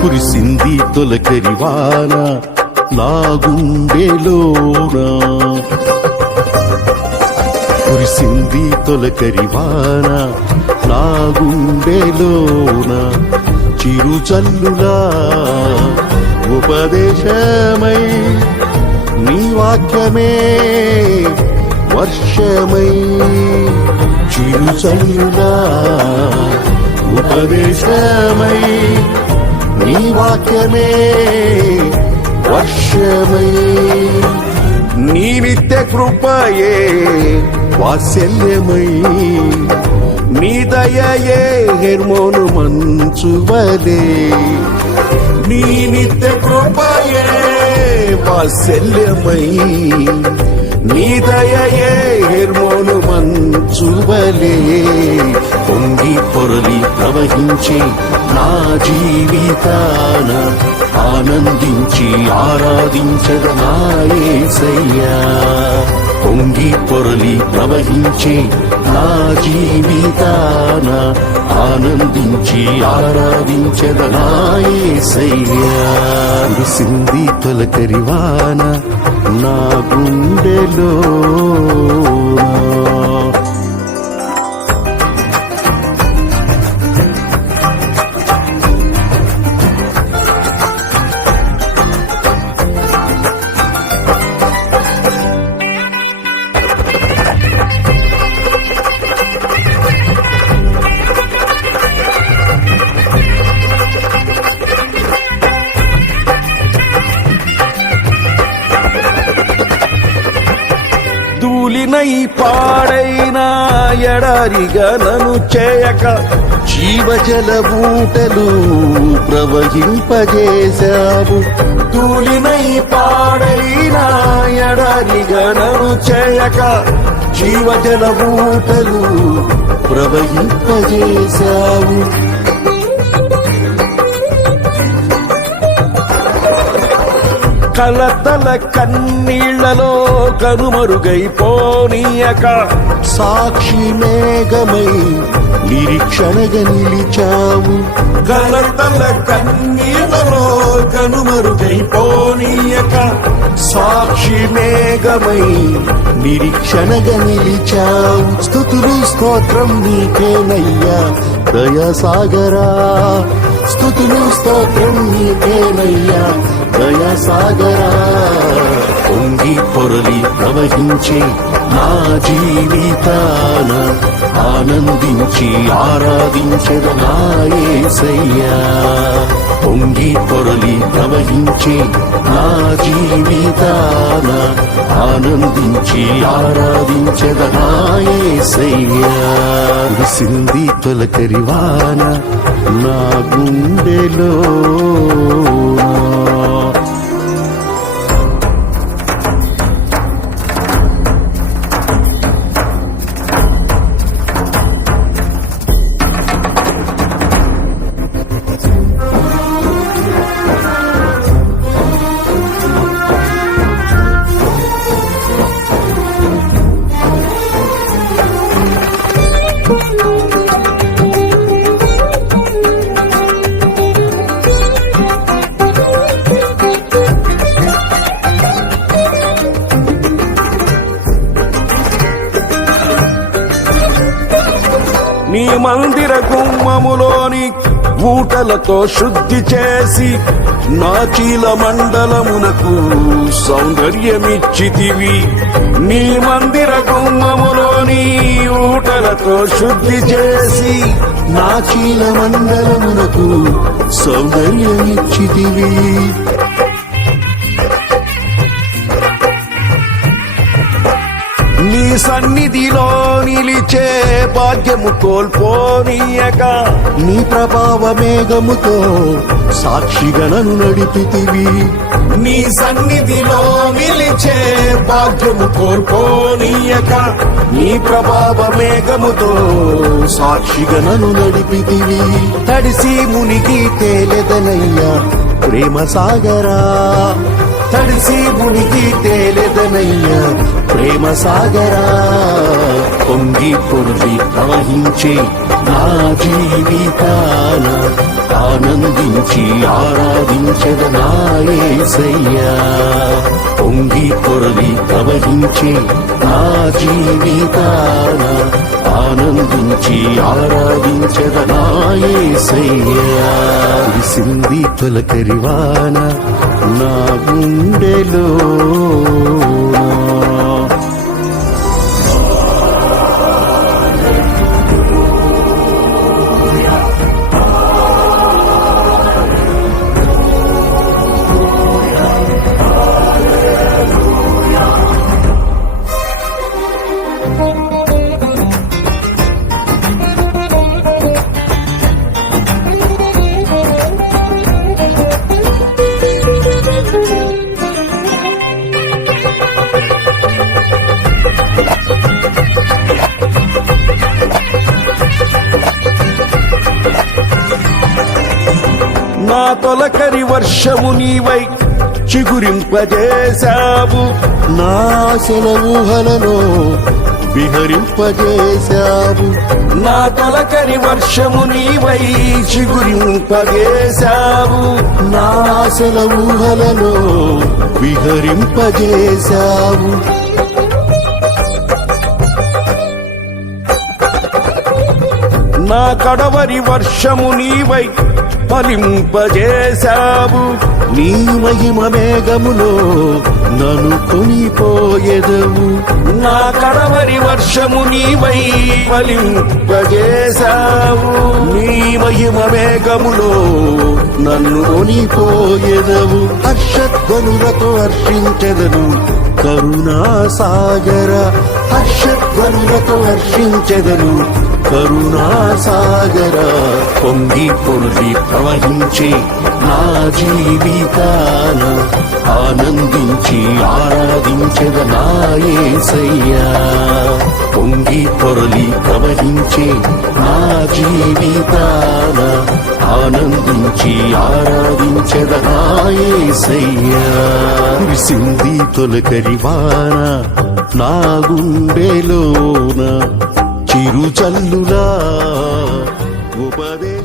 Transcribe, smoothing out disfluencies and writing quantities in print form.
కురిసింది తొలకరివాన నా గుండెలోన, కురిసింది తొలకరివాన నా గుండెలోన, చిరుచల్లులా ఉపదేశమై నీ వాక్యమే వర్షమై, చిరుచల్లులా ఉపదేశమై నీ వాక్యమే వర్షమై, నీ నిత్య కృపయే వాత్సల్యమై, నీ దయయే హెర్మోను మంచువలే, నీ నిత్య కృపయే వాత్సల్యమై, నీ దయయే హెర్మోను మంచువలే, పొంగి పొరలి ప్రవహించే నా జీవితాన ఆనందించి ఆరాధించద నా యేసయ్యా, పొంగి పొరలి ప్రవహించే నా జీవితాన ఆనందించి ఆరాధించద నా యేసయ్యా. కురిసింది తొలకరివాన నా గుండెలో, ధూళినై పాడైన ఎడారిగా నన్ను చేయక జీవజల బూటలు ప్రవహింపజేశావు, ధూళినై పాడైన ఎడారిగా నన్ను చేయక జీవజల బూటలు ప్రవహింపజేశావు, కలతల కన్నీళ్లలో కనుమరుగైపోనీయక సాక్షి మేఘమై నిరీక్షణగా నిలిచావు, కలతల కన్నీళ్లలో కనుమరుగైపోనీయక సాక్షి మేఘమై నిరీక్షణగా నిలిచావు, స్తుతులు స్తోత్రం నీకేనయ్యా దయాసాగరా, స్తుతులు స్తోత్రం నీకేనయ్యా దయాసాగరా, పొంగి పొరలి ప్రవహించే నా జీవితాన ఆనందించి ఆరాధించద నా యేసయ్యా, పొంగి పొరలి ప్రవహించే నా జీవితాన ఆనందించి ఆరాధించద నా యేసయ్యా. కురిసింది తొలకరివాన నా గుండెలో, మందిర గుమ్మములోని ఊటలతో శుద్ధి చేసి నాచీల మండలమునకు సౌందర్యమిచ్చితివి. నీ మందిర గుమ్మములోని ఊటలతో శుద్ధి చేసి నాచీల మండలమునకు సౌందర్యమిచ్చితివి. నీ సన్నిధిలో నిలిచే భాగ్యము కోల్పోనీయక నీ ప్రభావ మేఘముతో సాక్షిగా నన్ను నడిపితివి. నీ సన్నిధిలో నిలిచే భాగ్యము కోల్పోనీయక నీ ప్రభావ మేఘముతో సాక్షిగా నన్ను నడిపితివి. తడిసి మునిగి తేలెదనయ్యా ప్రేమ సాగరా, తడిసి మునిగి తేలెదనయ్యా ప్రేమ సాగరా. పొంగి పొంగి ప్రవహించే నా జీవితాన ఆనందించి ఆరాధించద నా యేసయ్యా. పొంగి పొరలి ప్రవహించే నా జీవితాన ఆనందించి ఆరాధించద నా యేసయ్యా. కురిసింది తొలకరివాన నా గుండెలో, నా తొలకరి వర్షము నీవై చిగురింపజేశావు. నా ఆశల ఊహలలో విహరింపజేశావు. నా తొలకరి వర్షము నీవై చిగురింపజేశావు. నా ఆశల ఊహలలో విహరింపజేశావు. నా కడవరి వర్షము నీవై ఫలింపజేశావు. నీ మహిమ మేఘములో నన్ను కొనిపోయెదవు. నా కడవరి వర్షము నీవై ఫలింపజేశావు. నీ మహిమ మేఘములో నన్ను కొనిపోయెదవు. హర్షధ్వనులతో హర్షించెదను కరుణా సాగర, హర్షధ్వనులతో హర్షించెదను కరుణా సాగర. పొంగి పొర్లి ప్రవహించే నా జీవితాన ఆనందించి ఆరాధించెద నా యేసయ్యా. పొంగి పొర్లి ప్రవహించే నా జీవితాన ఆనందించి ఆరాధించెద నా యేసయ్యా. కురిసింది తొలకరివాన నా గుండెలోన చిరుచల్లులా ఉపదే